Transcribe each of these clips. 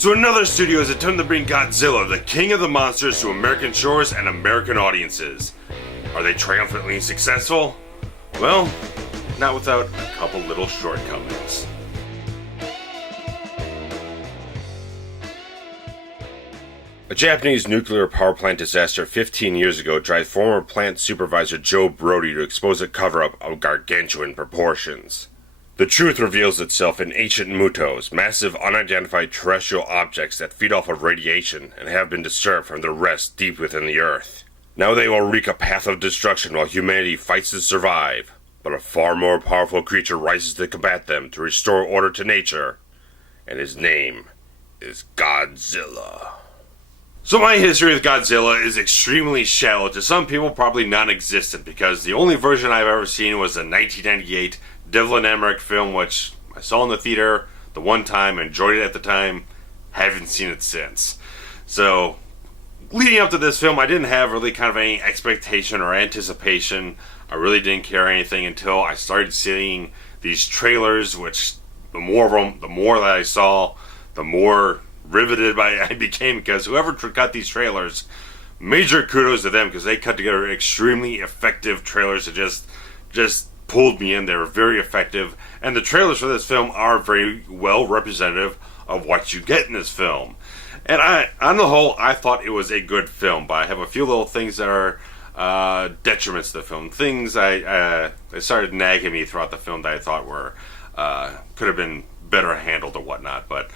So another studio has attempted to bring Godzilla, the king of the monsters, to American shores and American audiences. Are they triumphantly successful? Well, not without a couple little shortcomings. A Japanese nuclear power plant disaster 15 years ago drives former plant supervisor Joe Brody to expose a cover-up of gargantuan proportions. The truth reveals itself in ancient mutos, massive unidentified terrestrial objects that feed off of radiation and have been disturbed from their rest deep within the earth. Now they will wreak a path of destruction while humanity fights to survive, but a far more powerful creature rises to combat them to restore order to nature, and his name is Godzilla. So my history with Godzilla is extremely shallow, to some people probably non-existent, because the only version I've ever seen was the 1998 Devlin Emmerich film, which I saw in the theater the one time, enjoyed it at the time, haven't seen it since. So, leading up to this film, I didn't have really kind of any expectation or anticipation. I really didn't care anything until I started seeing these trailers, which the more of them, the more that I saw, the more riveted I became, because whoever cut these trailers, major kudos to them, because they cut together extremely effective trailers that just pulled me in. They were very effective, and the trailers for this film are very well representative of what you get in this film. And on the whole, I thought it was a good film, but I have a few little things that are detriments to the film. Things that started nagging me throughout the film that I thought were could have been better handled or whatnot. But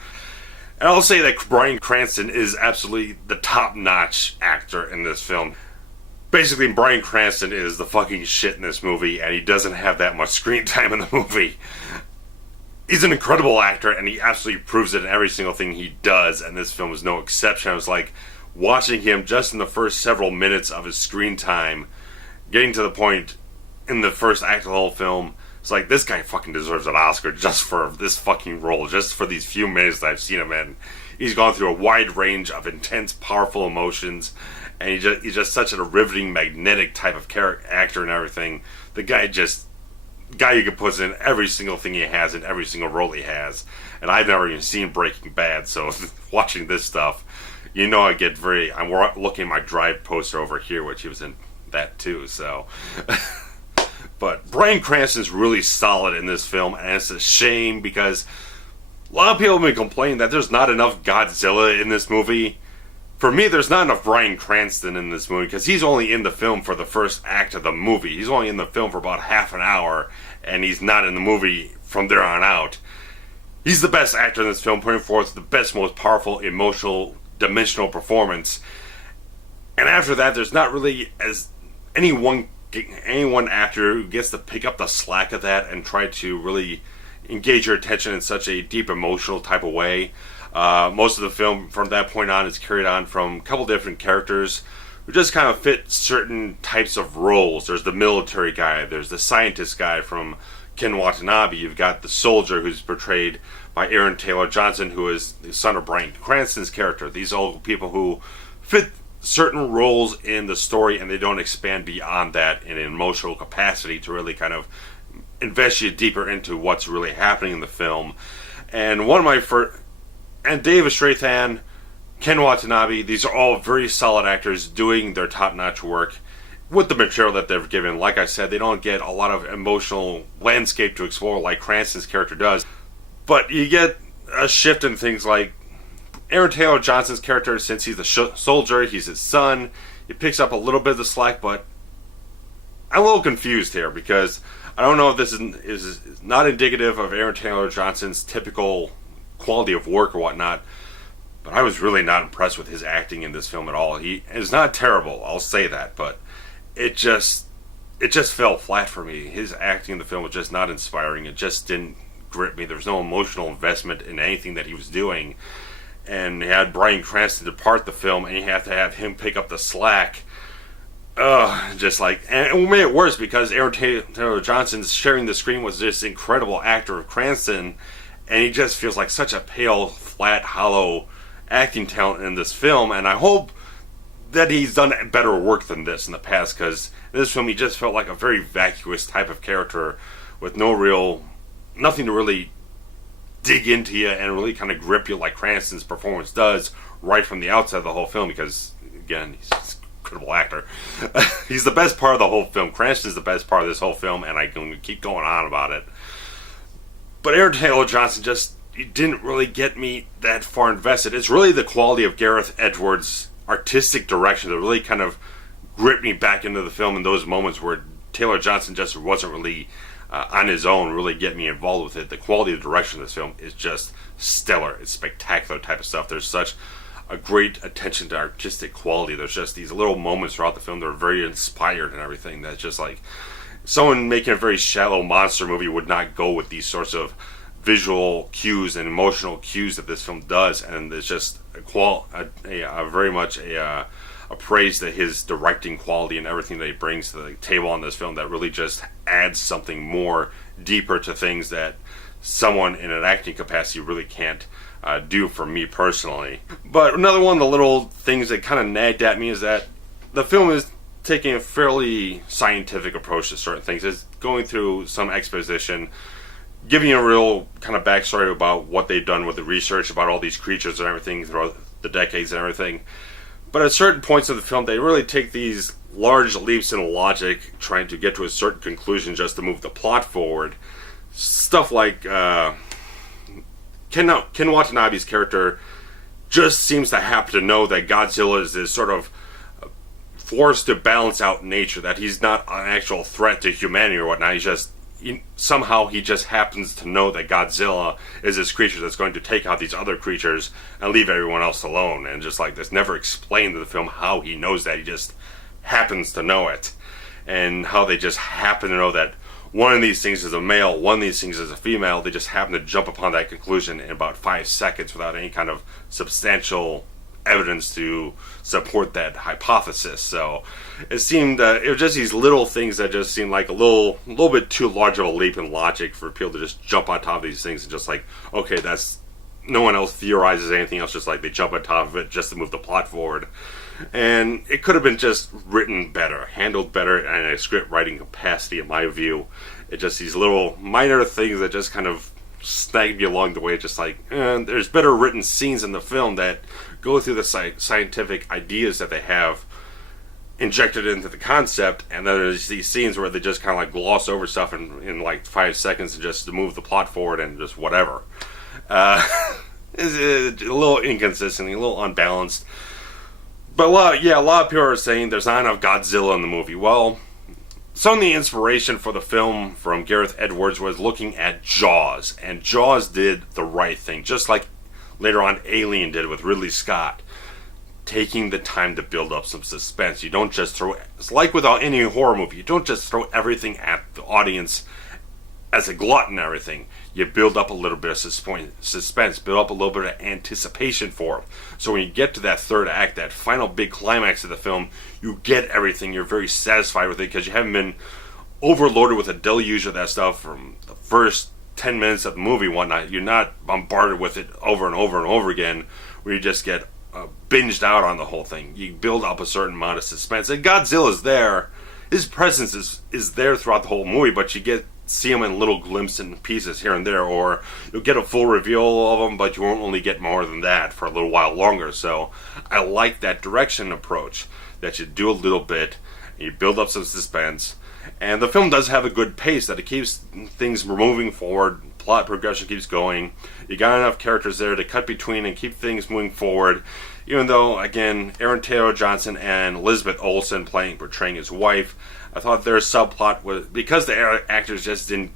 and I'll say that Bryan Cranston is absolutely the top-notch actor in this film. Basically, Bryan Cranston is the fucking shit in this movie, and he doesn't have that much screen time in the movie. He's an incredible actor, and he absolutely proves it in every single thing he does, and this film is no exception. I was like watching him just in the first several minutes of his screen time, getting to the point in the first act of the whole film. It's like, this guy fucking deserves an Oscar just for this fucking role, just for these few minutes that I've seen him in. He's gone through a wide range of intense, powerful emotions, and he's just such a riveting, magnetic type of actor and everything. The guy you can put in every single thing he has, in every single role he has. And I've never even seen Breaking Bad, so watching this stuff, you know, I'm looking at my Drive poster over here, which he was in that too, so. But Bryan Cranston's really solid in this film, and it's a shame because a lot of people have been complaining that there's not enough Godzilla in this movie. For me, there's not enough Bryan Cranston in this movie, because he's only in the film for the first act of the movie. He's only in the film for about half an hour, and he's not in the movie from there on out. He's the best actor in this film, putting forth the best, most powerful, emotional, dimensional performance. And after that, there's not really any one actor who gets to pick up the slack of that and try to really engage your attention in such a deep, emotional type of way. Most of the film from that point on is carried on from a couple different characters who just kind of fit certain types of roles. There's the military guy, there's the scientist guy from Ken Watanabe, you've got the soldier who's portrayed by Aaron Taylor Johnson, who is the son of Bryan Cranston's character. These are all people who fit certain roles in the story, and they don't expand beyond that in an emotional capacity to really kind of invest you deeper into what's really happening in the film. And one of my first, and David Strathairn, Ken Watanabe, these are all very solid actors doing their top-notch work with the material that they're given. Like I said, they don't get a lot of emotional landscape to explore like Cranston's character does, but you get a shift in things like Aaron Taylor Johnson's character. Since he's the soldier, he's his son, he picks up a little bit of the slack, but I'm a little confused here, because I don't know if this is not indicative of Aaron Taylor Johnson's typical quality of work or whatnot, but I was really not impressed with his acting in this film at all. He is not terrible, I'll say that, but it just fell flat for me. His acting in the film was just not inspiring. It just didn't grip me. There was no emotional investment in anything that he was doing. And you had Bryan Cranston depart the film, and you have to have him pick up the slack. Just like, and it made it worse because Aaron Taylor Johnson sharing the screen with this incredible actor of Cranston, and he just feels like such a pale, flat, hollow acting talent in this film. And I hope that he's done better work than this in the past, because in this film he just felt like a very vacuous type of character with nothing to really dig into you and really kind of grip you like Cranston's performance does right from the outset of the whole film, because, again, he's an incredible actor. He's the best part of the whole film. Cranston's the best part of this whole film, and I can keep going on about it. But Aaron Taylor Johnson he didn't really get me that far invested. It's really the quality of Gareth Edwards' artistic direction that really kind of gripped me back into the film in those moments where Taylor Johnson just wasn't really on his own, really get me involved with it. The quality of the direction of this film is just stellar. It's spectacular type of stuff. There's such a great attention to artistic quality. There's just these little moments throughout the film that are very inspired and everything. That's just like someone making a very shallow monster movie would not go with these sorts of visual cues and emotional cues that this film does. And there's just very much a praise to his directing quality and everything that he brings to the table on this film that really just adds something more deeper to things that someone in an acting capacity really can't do for me personally. But another one of the little things that kind of nagged at me is that the film is taking a fairly scientific approach to certain things. It's going through some exposition, giving a real kind of backstory about what they've done with the research about all these creatures and everything throughout the decades and everything. But at certain points of the film, they really take these large leaps in logic, trying to get to a certain conclusion just to move the plot forward. Stuff like Ken Watanabe's character just seems to happen to know that Godzilla is this sort of force to balance out nature, that he's not an actual threat to humanity or whatnot. Somehow he just happens to know that Godzilla is this creature that's going to take out these other creatures and leave everyone else alone. And just like, this never explained in the film how he knows that. He just happens to know it. And how they just happen to know that one of these things is a male, one of these things is a female. They just happen to jump upon that conclusion in about 5 seconds without any kind of substantial evidence to support that hypothesis. So it seemed it was just these little things that just seemed like a little bit too large of a leap in logic for people to just jump on top of these things and just like, okay, that's, no one else theorizes anything else, just like they jump on top of it just to move the plot forward. And it could have been just written better, handled better in a script writing capacity, in my view. It's just these little minor things that just kind of snagged me along the way. Just like, there's better written scenes in the film that go through the scientific ideas that they have injected into the concept, and then there's these scenes where they just kind of like gloss over stuff in like 5 seconds just to move the plot forward and just whatever. It's a little inconsistent, a little unbalanced. But a lot of people are saying there's not enough Godzilla in the movie. Well, some of the inspiration for the film from Gareth Edwards was looking at Jaws, and Jaws did the right thing, just like later on Alien did with Ridley Scott, taking the time to build up some suspense. You don't just throw, it's like with any horror movie, you don't just throw everything at the audience as a glut and everything. You build up a little bit of suspense, build up a little bit of anticipation for it. So when you get to that third act, that final big climax of the film, you get everything. You're very satisfied with it because you haven't been overloaded with a deluge of that stuff from the first 10 minutes of the movie and whatnot. You're not bombarded with it over and over and over again, where you just get binged out on the whole thing. You build up a certain amount of suspense. And Godzilla's there. His presence is there throughout the whole movie, but you see him in little glimpses and pieces here and there, or you'll get a full reveal of him, but you won't only get more than that for a little while longer. So I like that direction approach, that you do a little bit, you build up some suspense, and the film does have a good pace, that it keeps things moving forward, plot progression keeps going, you got enough characters there to cut between and keep things moving forward, even though, again, Aaron Taylor Johnson and Elizabeth Olsen portraying his wife, I thought their subplot was, because the actors just didn't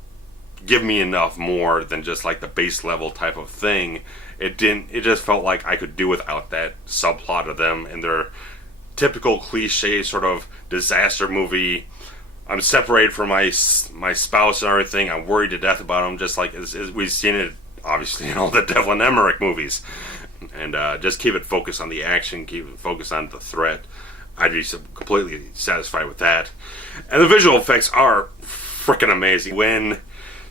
give me enough more than just like the base level type of thing, it just felt like I could do without that subplot of them and their typical cliche sort of disaster movie. I'm separated from my spouse and everything, I'm worried to death about them, just like as we've seen it obviously in all the Devlin Emmerich movies. And just keep it focused on the action, keep it focused on the threat. I'd be completely satisfied with that. And the visual effects are freaking amazing when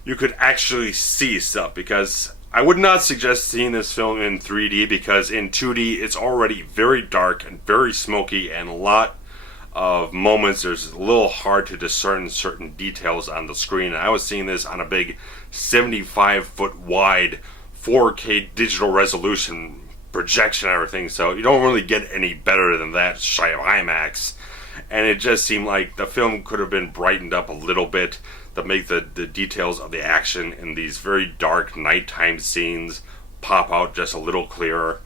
you could actually see stuff, because I would not suggest seeing this film in 3D, because in 2D it's already very dark and very smoky, and a lot of moments there's a little hard to discern certain details on the screen. And I was seeing this on a big 75-foot wide 4K digital resolution projection and everything, so you don't really get any better than that shy of IMAX. And it just seemed like the film could have been brightened up a little bit to make the details of the action in these very dark nighttime scenes pop out just a little clearer.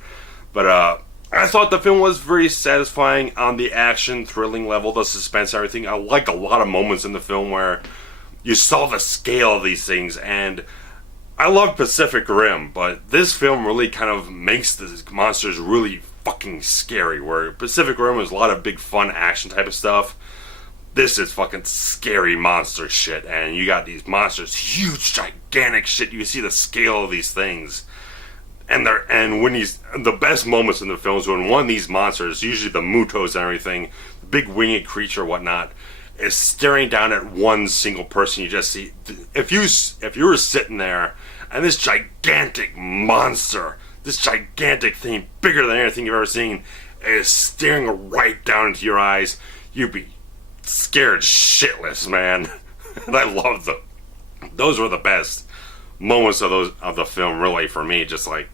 But I thought the film was very satisfying on the action, thrilling level, the suspense, everything. I like a lot of moments in the film where you saw the scale of these things, and I love Pacific Rim, but this film really kind of makes the monsters really fucking scary, where Pacific Rim was a lot of big fun action type of stuff. This is fucking scary monster shit, and you got these monsters, huge, gigantic shit. You see the scale of these things, and when the best moments in the film is when one of these monsters, usually the Mutos and everything, the big winged creature, whatnot, is staring down at one single person. You just see, if you were sitting there, and this gigantic monster, this gigantic thing, bigger than anything you've ever seen, is staring right down into your eyes, you'd be scared shitless, man. And I love them. Those were the best moments of the film, really, for me. Just like,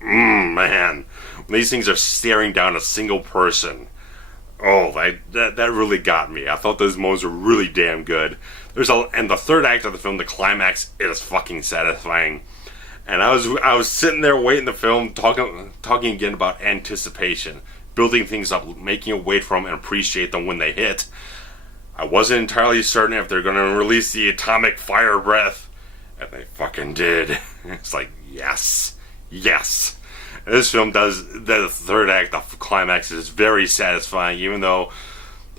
man, when these things are staring down a single person, oh, that really got me. I thought those moments were really damn good. And the third act of the film, the climax, is fucking satisfying. And I was sitting there waiting the film, talking again about anticipation, building things up, making you wait for them and appreciate them when they hit. I wasn't entirely certain if they're going to release the atomic fire breath, and they fucking did. It's like, yes. And this film does, the third act, the climax, is very satisfying, even though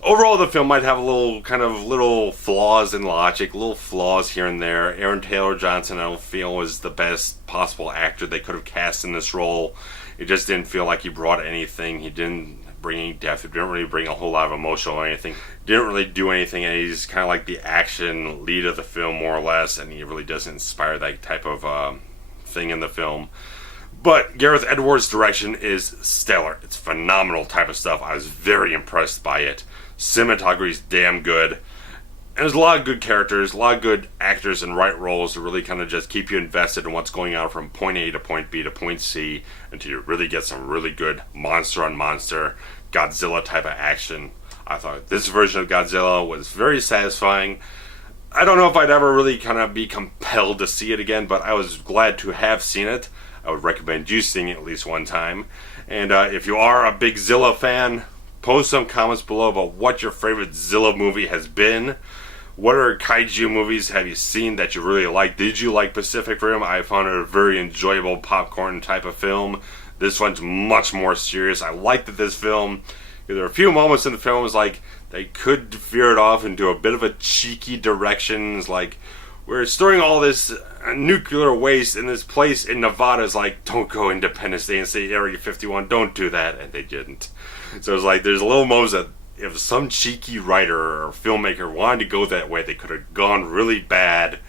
overall the film might have little flaws in logic, little flaws here and there. Aaron Taylor Johnson, I don't feel, was the best possible actor they could have cast in this role. It just didn't feel like he brought anything. He didn't bring any depth. He didn't really bring a whole lot of emotion or anything. Didn't really do anything, and he's kind of like the action lead of the film, more or less, and he really doesn't inspire that type of thing in the film. But Gareth Edwards' direction is stellar. It's phenomenal type of stuff. I was very impressed by it. Cinematography is damn good. And there's a lot of good characters, a lot of good actors in right roles to really kind of just keep you invested in what's going on from point A to point B to point C until you really get some really good monster on monster, Godzilla type of action. I thought this version of Godzilla was very satisfying. I don't know if I'd ever really kind of be compelled to see it again, but I was glad to have seen it. I would recommend you seeing it at least one time. And if you are a big Zilla fan, post some comments below about what your favorite Zilla movie has been. What other kaiju movies have you seen that you really like? Did you like Pacific Rim? I found it a very enjoyable popcorn type of film. This one's much more serious. I liked that this film, there were a few moments in the film was like they could veer it off into a bit of a cheeky direction. It's like, we're storing all this nuclear waste in this place in Nevada. Is like, don't go Independence Day and say Area 51, don't do that, and they didn't. So it's like, there's little moments that if some cheeky writer or filmmaker wanted to go that way, they could have gone really bad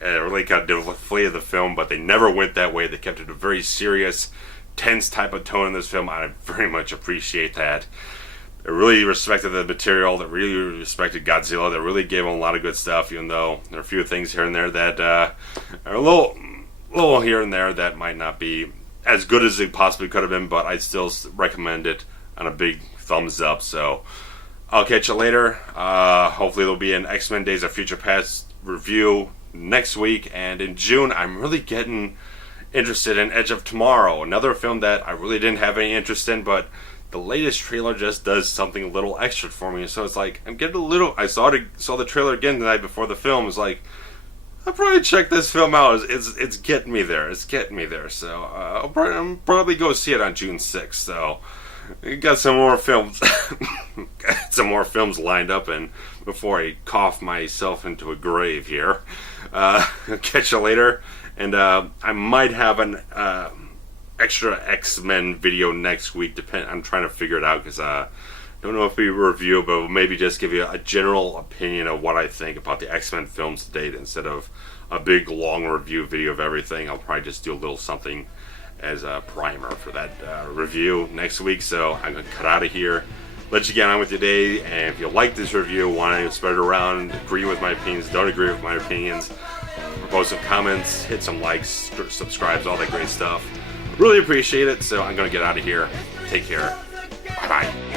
and really kind of deflated the film, but they never went that way. They kept it a very serious, tense type of tone in this film. I very much appreciate that. They really respected the material, that really respected Godzilla, that really gave him a lot of good stuff, even though there are a few things here and there that are a little here and there that might not be as good as it possibly could have been, but I'd still recommend it on a big thumbs up. So I'll catch you later. Hopefully there'll be an X-Men Days of Future Past review next week, and in June I'm really getting interested in Edge of Tomorrow, another film that I really didn't have any interest in, but the latest trailer just does something a little extra for me. So it's like, I'm getting a little, I saw the trailer again tonight before the film. It's like, I'll probably check this film out. It's getting me there. It's getting me there. So I'll probably go see it on June 6th. So we got some more films, lined up, and before I cough myself into a grave here, catch you later. And I might have an extra X-Men video next week. I'm trying to figure it out, because I don't know if we review, but maybe just give you a general opinion of what I think about the X-Men films to date instead of a big long review video of everything. I'll probably just do a little something as a primer for that review next week. So I'm going to cut out of here, let you get on with your day, and if you like this review, want to spread it around, agree with my opinions, don't agree with my opinions, post some comments, hit some likes, subscribes, all that great stuff. Really appreciate it. So I'm going to get out of here. Take care. Bye-bye.